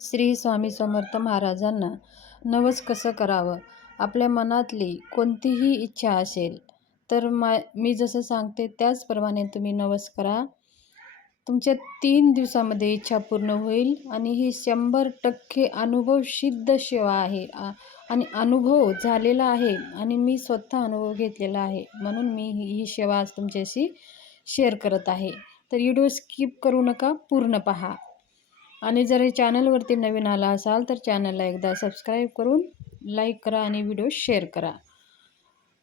श्री स्वामी समर्थ महाराजांना नवस कसं करावं. आपल्या मनातली कोणतीही इच्छा असेल तर मी जसं सांगते त्याचप्रमाणे तुम्ही नवस करा. तुमच्या 3 दिवसामध्ये इच्छा पूर्ण होईल आणि ही 100% अनुभवसिद्ध सेवा आहे. आणि अनुभव झालेला आहे आणि मी स्वतः अनुभव घेतलेला आहे, म्हणून मी ही सेवा आज तुमच्याशी शेअर करत आहे. तर व्हिडिओ स्किप करू नका, पूर्ण पहा. आणि जर चॅनलवरती नवीन आला असाल तर चॅनलला एकदा सबस्क्राईब करून लाईक करा आणि व्हिडिओ शेअर करा.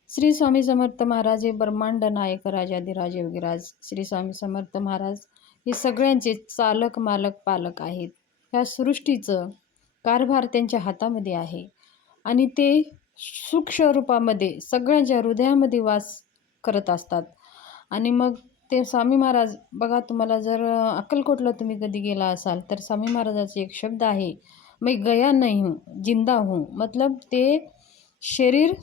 श्री स्वामी समर्थ महाराज हे ब्रह्मांड नायक राजाधिराज योगीराज. श्री स्वामी समर्थ महाराज हे सगळ्यांचे चालक मालक पालक आहेत. ह्या सृष्टीचं कारभार त्यांच्या हातामध्ये आहे आणि ते सूक्ष्म रूपामध्ये सगळ्यांच्या हृदयामध्ये वास करत असतात. आणि मग ते स्वामी महाराज बघा, तुम्हाला जर अक्कलकोटला तुम्ही कधी गेला असाल तर स्वामी महाराजाचे एक शब्द आहे, मैं गया नहीं हूँ जिंदा हूँ. मतलब ते शरीर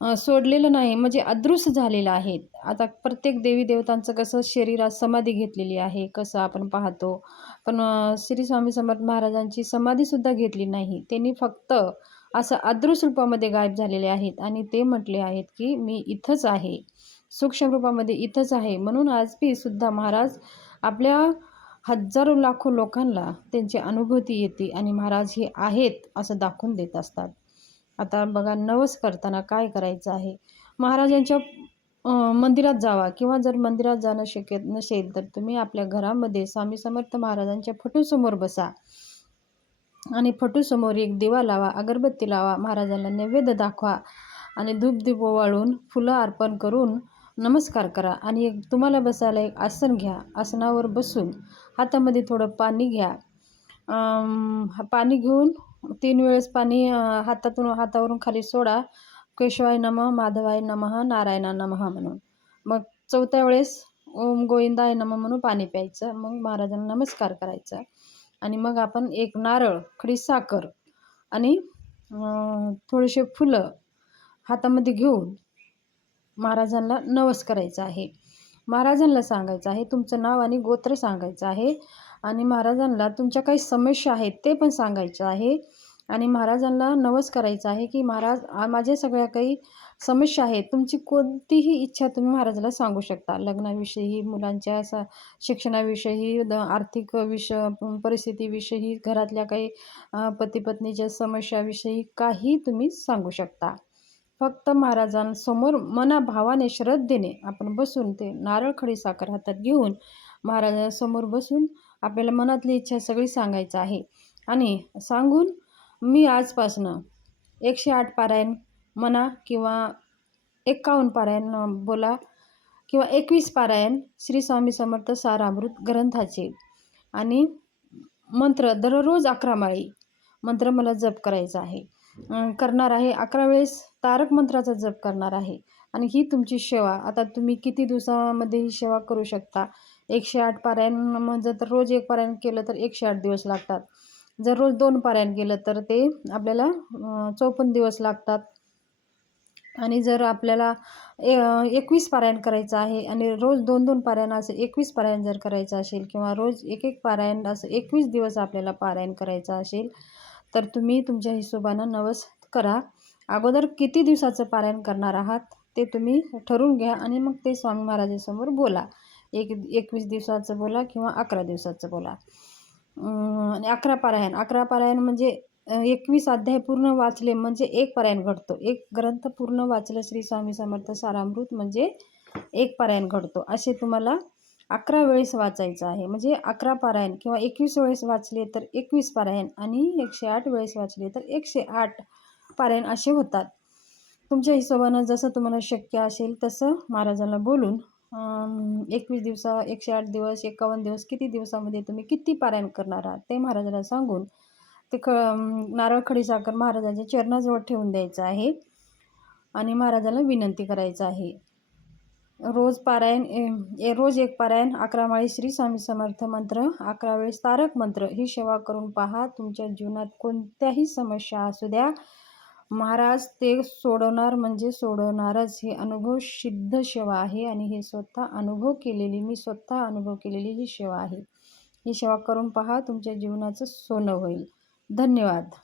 सोडलेलं नाही, म्हणजे अदृश्य झालेलं आहे. आता प्रत्येक देवी देवतांचं कसं शरीरात समाधी घेतलेली आहे, कसं आपण पाहतो. पण श्री स्वामी समर्थ महाराजांची समाधीसुद्धा घेतली नाही. त्यांनी फक्त असं अदृश्य रूपामध्ये गायब झालेले आहेत आणि ते म्हटले आहेत की मी इथंच आहे, सूक्ष्म रूपामध्ये इथंच आहे. म्हणून आज बी सुद्धा महाराज आपल्या हजारो लाखो लोकांना त्यांची अनुभूती येते आणि महाराज हे आहेत असं दाखवून देत असतात. आता बघा, नवस करताना काय करायचं आहे. महाराजांच्या मंदिरात जावा, किंवा जर मंदिरात जाणं शक्य नसेल तर तुम्ही आपल्या घरामध्ये स्वामी समर्थ महाराजांच्या फोटोसमोर बसा आणि फोटोसमोर एक दिवा लावा, अगरबत्ती लावा, महाराजांना नैवेद्य दाखवा आणि धूप ओवाळून फुलं अर्पण करून नमस्कार करा. आणि एक तुम्हाला बसायला एक आसन घ्या. आसनावर बसून हातामध्ये थोडं पाणी घ्या. पाणी घेऊन 3 वेळेस पाणी हातावरून खाली सोडा. केशवाय नमः, माधवाय नमः, नारायणा नमः म्हणून. मग 4थ्या वेळेस ओम गोविंदाय नमः म्हणून पाणी प्यायचं. मग महाराजांना नमस्कार करायचा आणि मग आपण एक नारळ, खडी साखर आणि थोडेसे फुलं हातामध्ये घेऊन महाराजांना नवस करायचा आहे. महाराजांना सांगायचं आहे, तुमचं नाव आणि गोत्र सांगायचं आहे आणि महाराजांना तुमच्या काही समस्या आहेत ते पण सांगायचं आहे. आणि महाराजांना नवस करायचा आहे की महाराज, माझ्या सगळ्या काही समस्या आहेत, तुमची कोणतीही इच्छा तुम्ही महाराजाला सांगू शकता. लग्नाविषयी, मुलांच्या शिक्षणाविषयी, आर्थिक परिस्थितीविषयी, घरातल्या काही पती पत्नीच्या समस्याविषयी काही तुम्ही सांगू शकता. फक्त महाराजांसमोर मनाभावाने श्रद्धेने आपण बसून ते नारळ, खडी साखर हातात घेऊन महाराजांसमोर बसून आपल्याला मनातली इच्छा सगळी सांगायचं आहे. आणि सांगून मी आजपासनं 108 पारायण म्हणा किंवा 51 पारायण बोला किंवा 21 पारायण श्री स्वामी समर्थ सारामृत ग्रंथाचे आणि मंत्र दररोज 11 माळी मंत्र मला जप करायचा आहे, करणार आहे. 11 वेळेस तारक मंत्राचा जप करणार आहे. आणि ही तुमची सेवा. आता तुम्ही किती दिवसामध्ये ही सेवा करू शकता. 108 पारायण म्हणजे तर रोज 1 पारायण केलं तर 108 दिवस लागतात. जर रोज 2 पारायण केलं तर ते आपल्याला 54 दिवस लागतात. आणि जर आपल्याला 21 पारायण करायचं आहे आणि रोज 2-2 पारायण असं 21 पारायण जर करायचं असेल किंवा रोज 1-1 पारायण असं 21 दिवस आपल्याला पारायण करायचं असेल तर तुम्ही तुमच्या हिशोबानं नवस करा. अगोदर किती दिवसाचं पारायण करणार आहात ते तुम्ही ठरवून घ्या आणि मग ते स्वामी महाराजांसमोर बोला. 21 दिवसाचं बोला किंवा 11 दिवसाचं बोला. आणि 11 पारायण म्हणजे 21 अध्याय पूर्ण वाचले म्हणजे 1 पारायण घडतो. एक ग्रंथ पूर्ण वाचलं श्री स्वामी समर्थ सारामृत म्हणजे 1 पारायण घडतो. असे तुम्हाला 11 वेळेस वाचायचं आहे. म्हणजे 11 पारायण किंवा 21 वेळेस वाचले तर 21 पारायण आणि 108 वेळेस वाचले तर 108 पारायण असे होतात. तुमच्या हिशोबानं जसं तुम्हाला शक्य असेल तसं महाराजांना बोलून 21 दिवस, 108 दिवस, 51 दिवस, किती दिवसामध्ये तुम्ही किती पारायण करणार आहात ते महाराजांना सांगून ते नारळ, खडी साखर महाराजांच्या चरणाजवळ ठेवून द्यायचं आहे आणि महाराजांना विनंती करायचं आहे. रोज रोज 1 पारायण, 11 माळी श्री स्वामी समर्थ मंत्र, 11 वेळेस तारक मंत्र ही सेवा करून पहा. तुमच्या जीवनात कोणत्याही समस्या असू द्या, महाराज ते सोडवणार म्हणजे सोडवणारच. हे अनुभव सिद्ध सेवा आहे आणि हे मी स्वतः अनुभव केलेली ही सेवा आहे. ही सेवा करून पहा, तुमच्या जीवनाचं सोनं होईल. धन्यवाद.